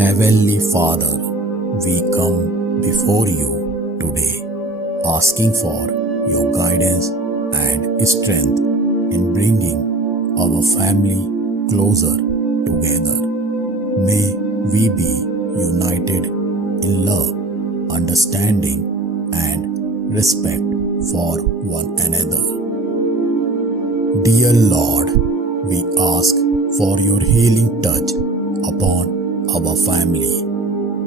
Heavenly Father, we come before you today asking for your guidance and strength in bringing our family closer together. May we be united in love, understanding, and respect for one another. Dear Lord, we ask for your healing touch upon our family.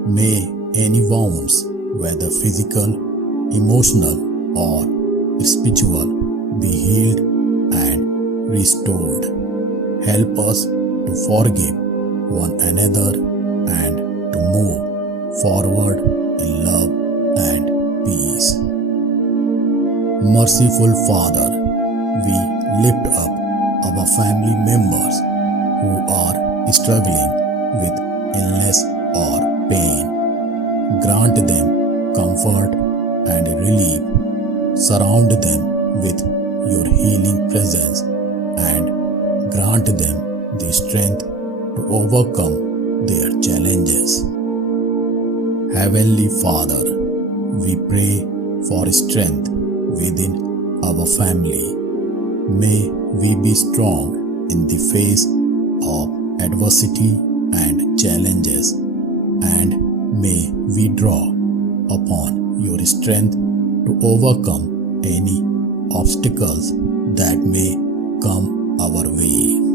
May any wounds, whether physical, emotional, or spiritual, be healed and restored. Help us to forgive one another and to move forward in love and peace. Merciful Father, we lift up our family members who are struggling with illness or pain. Grant them comfort and relief. Surround them with your healing presence and grant them the strength to overcome their challenges. Heavenly Father, we pray for strength within our family. May we be strong in the face of adversity and challenges, and may we draw upon your strength to overcome any obstacles that may come our way.